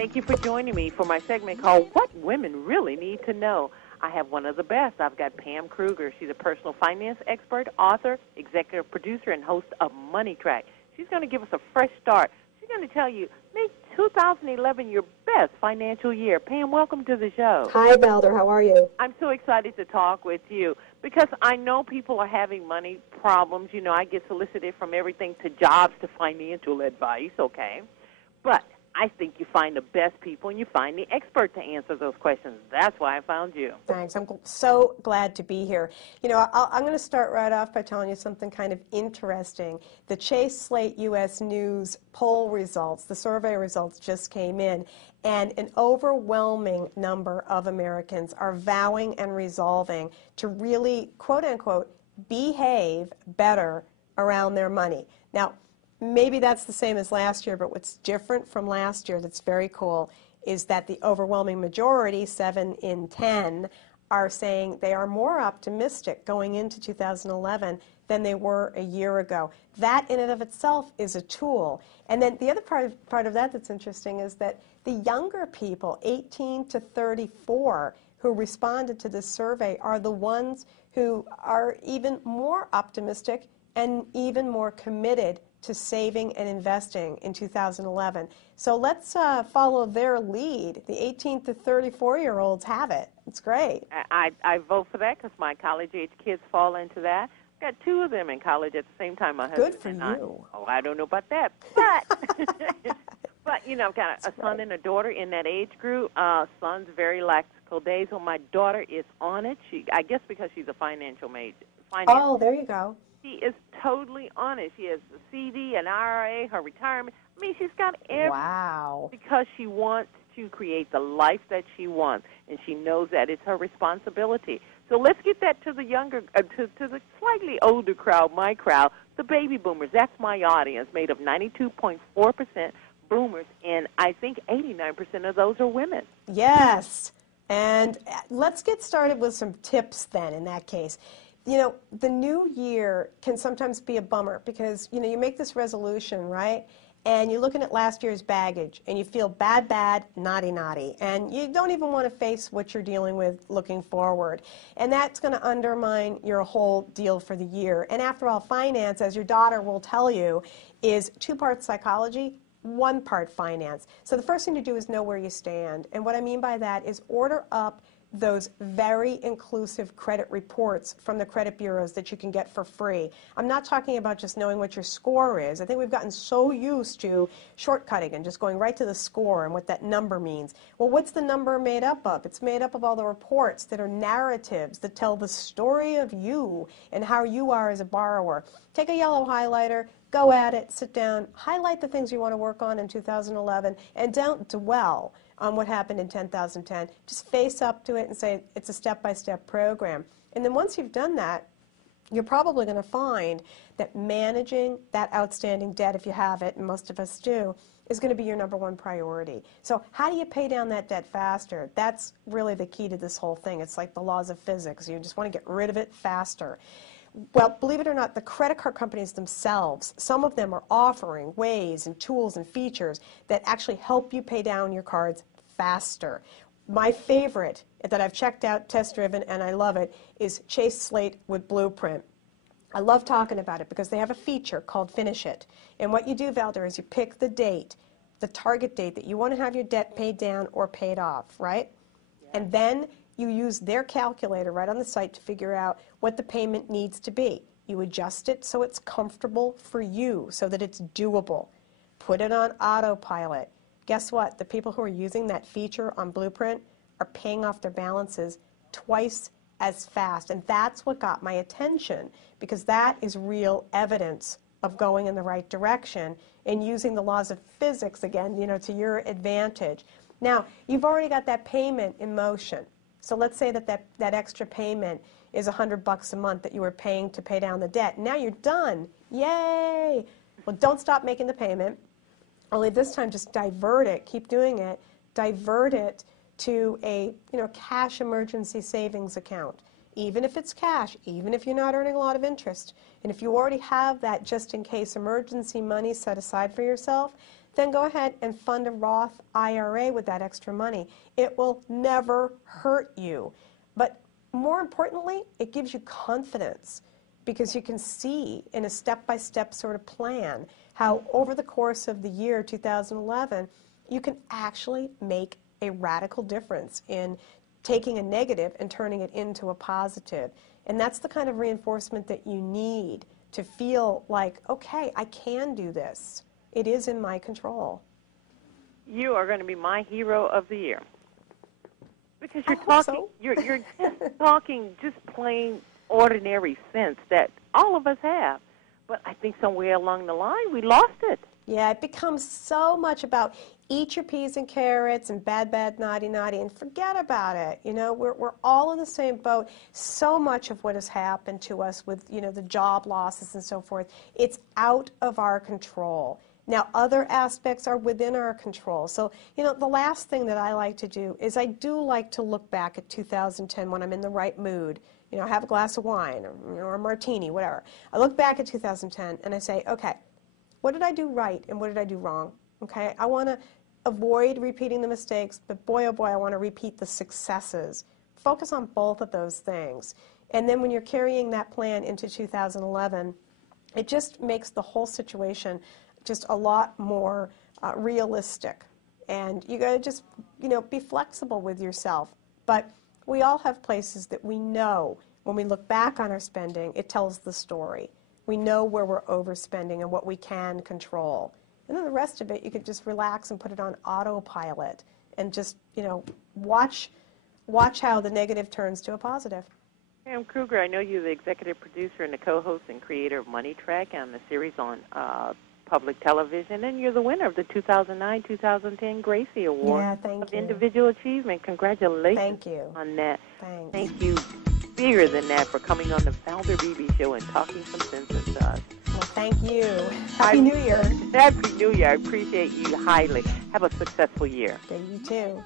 Thank you for joining me for my segment called What Women Really Need to Know. I have one of the best. I've got Pam Kruger. She's a personal finance expert, author, executive producer, and host of MoneyTrack. She's going to give us a fresh start. She's going to tell you, make 2011 your best financial year. Pam, welcome to the show. Hi, Valder. How are you? I'm so excited to talk with you because I know people are having money problems. You know, I get solicited from everything to jobs to financial advice, okay? But I think you find the best people and you find the expert to answer those questions. That's why I found you. Thanks. I'm so glad to be here. You know, I'm going to start right off by telling you something kind of interesting. The Chase Slate U.S. News poll results, the survey results just came in, and an overwhelming number of Americans are vowing and resolving to really, quote unquote, behave better around their money. Now, maybe that's the same as last year, but what's different from last year that's very cool is that the overwhelming majority, 7 in 10, are saying they are more optimistic going into 2011 than they were a year ago. That in and of itself is a tool. And then the other part of that that's interesting is that the younger people, 18 to 34, who responded to this survey are the ones who are even more optimistic and even more committed to saving and investing in 2011. So let's follow their lead. The 18 to 34-year-olds have it. It's great. I vote for that because my college-age kids fall into that. I've got 2 of them in college at the same time. My husband Good for and you. I don't know about that. But, but you know, I've got a son and a daughter in that age group. Son's very lackadaisical days. So my daughter is on it. I guess because she's a financial major. Oh, there you go. She is totally on it. She has the CD, an IRA, her retirement. I mean, she's got everything. Wow. Because she wants to create the life that she wants, and she knows that it's her responsibility. So let's get that to the younger, to the slightly older crowd, my crowd, the baby boomers. That's my audience, made of 92.4% boomers, and I think 89% of those are women. Yes. And let's get started with some tips then in that case. You know, the new year can sometimes be a bummer because, you know, you make this resolution, right? And you're looking at last year's baggage and you feel bad, naughty, and you don't even want to face what you're dealing with looking forward. And that's going to undermine your whole deal for the year. And after all, finance, as your daughter will tell you, is 2 parts psychology, 1 part finance. So the first thing to do is know where you stand. And what I mean by that is order up those very inclusive credit reports from the credit bureaus that you can get for free. I'm not talking about just knowing what your score is. I think we've gotten so used to shortcutting and just going right to the score and what that number means. Well, what's the number made up of? It's made up of all the reports that are narratives that tell the story of you and how you are as a borrower. Take a yellow highlighter, go at it, sit down, highlight the things you want to work on in 2011, and don't dwell on what happened in 2010. Just face up to it and say it's a step-by-step program. And then once you've done that, you're probably going to find that managing that outstanding debt, if you have it, and most of us do, is going to be your #1 priority. So how do you pay down that debt faster? That's really the key to this whole thing. It's like the laws of physics. You just want to get rid of it faster. Well, believe it or not, the credit card companies themselves, some of them are offering ways and tools and features that actually help you pay down your cards faster. My favorite that I've checked out, test-driven, and I love it, is Chase Slate with Blueprint. I love talking about it because they have a feature called Finish It. And what you do, Valder, is you pick the date, the target date that you want to have your debt paid down or paid off, right? Yeah. And then you use their calculator right on the site to figure out what the payment needs to be. You adjust it so it's comfortable for you, so that it's doable. Put it on autopilot. Guess what? The people who are using that feature on Blueprint are paying off their balances twice as fast. And that's what got my attention, because that is real evidence of going in the right direction and using the laws of physics, again, you know, to your advantage. Now, you've already got that payment in motion. So let's say that extra payment is $100 a month that you were paying to pay down the debt. Now you're done. Yay! Well, don't stop making the payment. Only this time just divert it. Keep doing it. Divert it to a cash emergency savings account. Even if it's cash, even if you're not earning a lot of interest. And if you already have that just in case emergency money set aside for yourself, then go ahead and fund a Roth IRA with that extra money. It will never hurt you. But more importantly, it gives you confidence, because you can see in a step-by-step sort of plan how over the course of the year 2011, you can actually make a radical difference in taking a negative and turning it into a positive. And that's the kind of reinforcement that you need to feel like, okay, I can do this. It is in my control. You are going to be my hero of the year. Because you're you're just talking just plain ordinary sense that all of us have. But I think somewhere along the line we lost it. Yeah, it becomes so much about eat your peas and carrots and bad, naughty, and forget about it. You know, we're all in the same boat. So much of what has happened to us with, you know, the job losses and so forth, it's out of our control. Now, other aspects are within our control. So, you know, the last thing that I like to do is I do like to look back at 2010 when I'm in the right mood. You know, have a glass of wine or a martini, whatever. I look back at 2010 and I say, okay, what did I do right and what did I do wrong? Okay, I want to avoid repeating the mistakes, but boy, oh boy, I want to repeat the successes. Focus on both of those things. And then when you're carrying that plan into 2011, it just makes the whole situation just a lot more realistic. And you got to just, you know, be flexible with yourself. But we all have places that we know when we look back on our spending, it tells the story. We know where we're overspending and what we can control. And then the rest of it, you could just relax and put it on autopilot and just, you know, watch how the negative turns to a positive. Pam Kruger, I know you're the executive producer and the co-host and creator of MoneyTrack and the series on public television, and you're the winner of the 2009-2010 Gracie Award of Individual Achievement. Congratulations Thank you. on that. Thanks. Thank you bigger than that for coming on the Founder BB Show and talking some sense into us. Well, thank you. Happy New Year. Happy New Year. I appreciate you highly. Have a successful year. Okay, you too.